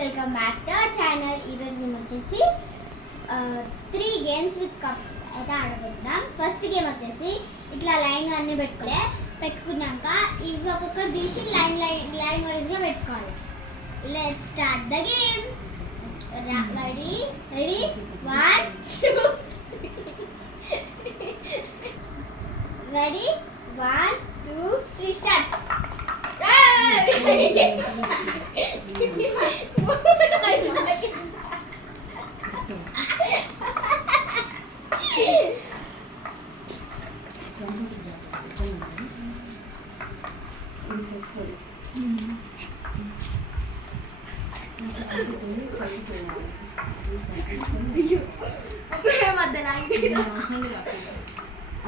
Welcome back to our channel. ఈరోజు మేము వచ్చేసి 3 గేమ్స్ విత్ కప్స్ అయితే ఆడబోతున్నాం. ఫస్ట్ గేమ్ వచ్చేసి ఇట్లా లైన్ అన్ని పెట్టుకున్నాక ఇవి ఒక్కొక్కటి తీసి లైన్ వైజ్గా పెట్టుకోవాలి. Let's start the game. Ready 1 2 ready 1 2 3 start.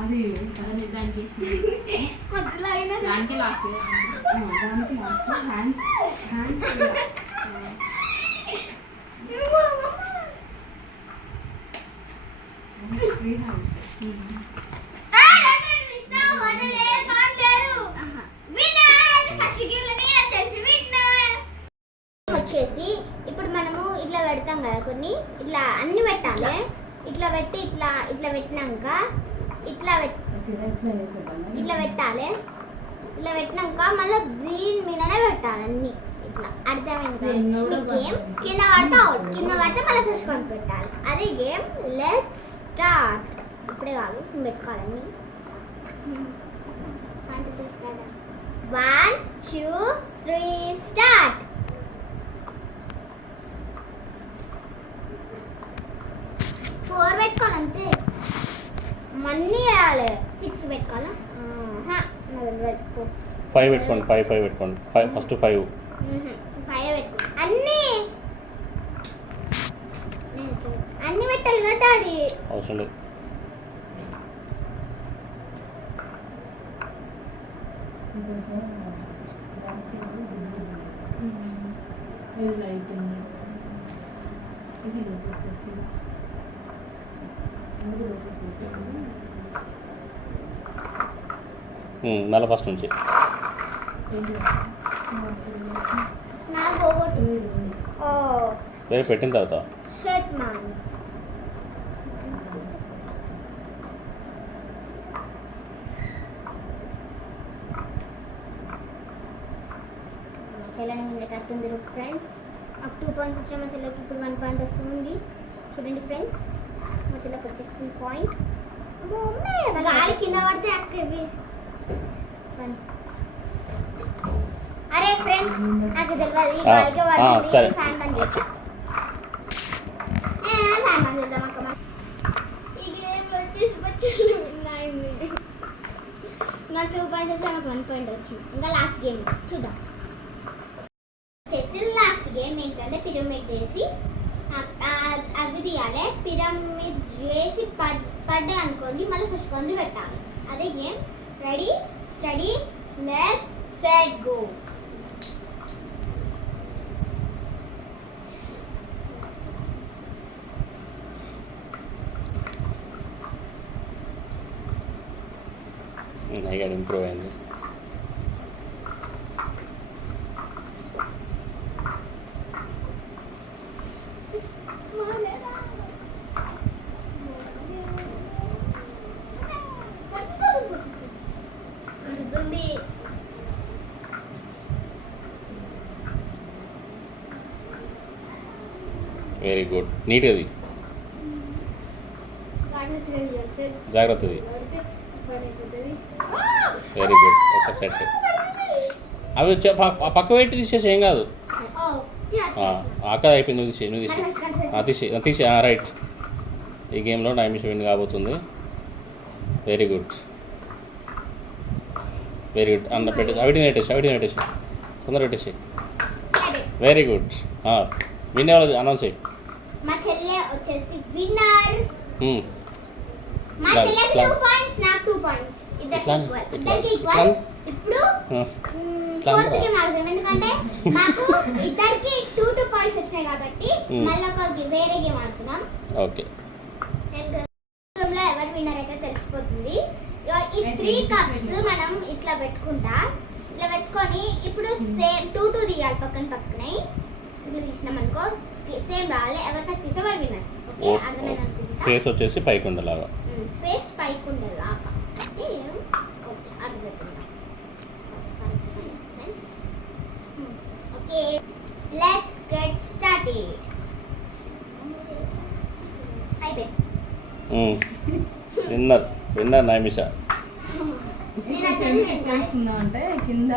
అది దానికి దానికి లాస్ట్ హ్యాండ్స్ వచ్చేసి ఇప్పుడు మనము ఇట్లా పెడతాం కదా, కొన్ని ఇట్లా అన్ని పెట్టాలి. ఇట్లా పెట్టి ఇట్లా పెట్టినాక ఇట్లా పెట్టాలి. ఇట్లా పెట్టినాక మళ్ళీ గ్రీన్ మీదనే పెట్టాలి అన్ని. ఇట్లా అర్థమైంది గేమ్. కింద పడితే అవుట్, కింద పడితే మళ్ళీ చూసుకొని పెట్టాలి. అదే గేమ్. Let's start. ఇప్పుడే కాదు పెట్టుకోవాలని. 1 2 3 స్టార్ట్. పెట్టుకోవాలంతే. మనీ వేయాలి. 6 పెట్టుకోవాలా? 5 పెట్టుకోండి. 5 పెట్టుకోండి. ఫస్ట్ 5 పెట్టుకో. అన్ని పెట్టాలి కదా అది. అవసరం లేదు. మళ్ళీ ఫస్ట్ నుంచి వేరే పెట్టిన తర్వాత చెల్లెని ఫ్రెండ్స్. మాకు 2 పాయింట్స్ వచ్చినా మా చెల్లెకి ఇప్పుడు 1 పాయింట్ వస్తుంది. చూడండి ఫ్రెండ్స్, మా చెల్లెకి వచ్చేస్తుంది పాయింట్. గాలి కింద పడితే అక్కవి. అరే ఫ్రెండ్స్, నాకు తెలియదు గాలికి పడుతుంది. ఫ్యాన్ బంద్ చేస్తా. ఫ్యాన్ బంద్ చేద్దాం అక్క. ఈ గేమ్లో వచ్చేసి బచ్చాలు విన్నాయింది. నాకు 2 పాయింట్స్ వచ్చి నాకు 1 పాయింట్ వచ్చింది. ఇంకా లాస్ట్ గేమ్ చూద్దాం. వచ్చేసి లాస్ట్ గేమ్ ఏంటంటే పిరమిడ్ చేసి అవి తీయాలి. పిరమిడ్ చేసి పడ్డే అనుకోండి, మళ్ళీ ఫస్ట్ కొంచెం పెట్టాలి. అదే game. Ready steady let set go. Improve అయింది. Very good. నీట్ది, జాగ్రత్తది. Very good. ఒక సెట్ అవి పక్క పెట్టి తీసేసి ఏం కాదు. అక్కడ అయిపోయింది. నువ్వు తీసే రైట్. ఈ గేమ్లో నైమిష విన్ కాబోతుంది. Very good, very good. అన్న పెట్టి అవిటిని పెట్టేసి తొందరగా పెట్టేసి. Very good. విన్ ఎవరు అనౌన్స్ చేయి. మా చెల్లె వచ్చేసి విన్నర్. మా చెల్లెకి 2 పాయింట్స్, నాకు 2 పాయింట్స్. ఇద్దరికి ఈక్వల్. ఇప్పుడు ఫోర్త్ గేమ్ ఆడదాం. ఎందుకంటే మాకు ఇద్దరికి 2 పాయింట్స్ వచ్చాయి కాబట్టి మళ్ళీ ఒక వేరే గేమ్ ఆడుతున్నాం. ఓకే. గేమ్లో ఎవరు విన్నర్ అయితే తెలిసిపోతుంది. ఈ 3 కప్స్ మనం ఇట్లా పెట్టుకుంటా. ఇట్లా పెట్టుకొని ఇప్పుడు సేమ్ 2 తీయాలి పక్కనే. ఇట్లా తీసినాం అనుకో సేమ్ రావాలి. ఎవరు ఫస్ట్ తీసే వాళ్ళు విన్నర్స్. ఓకే అర్థమైంది అనుకుంటా. ఫేస్ వచ్చేసి పైకి ఉండేలాగా. ఫేస్ పైకి ఉండేలాగా. ఓకే ఓకే అర్థమవుతుందా? Okay let's get started. అయిపోయింది. విన్నర్ నైమిష. అంటే కింద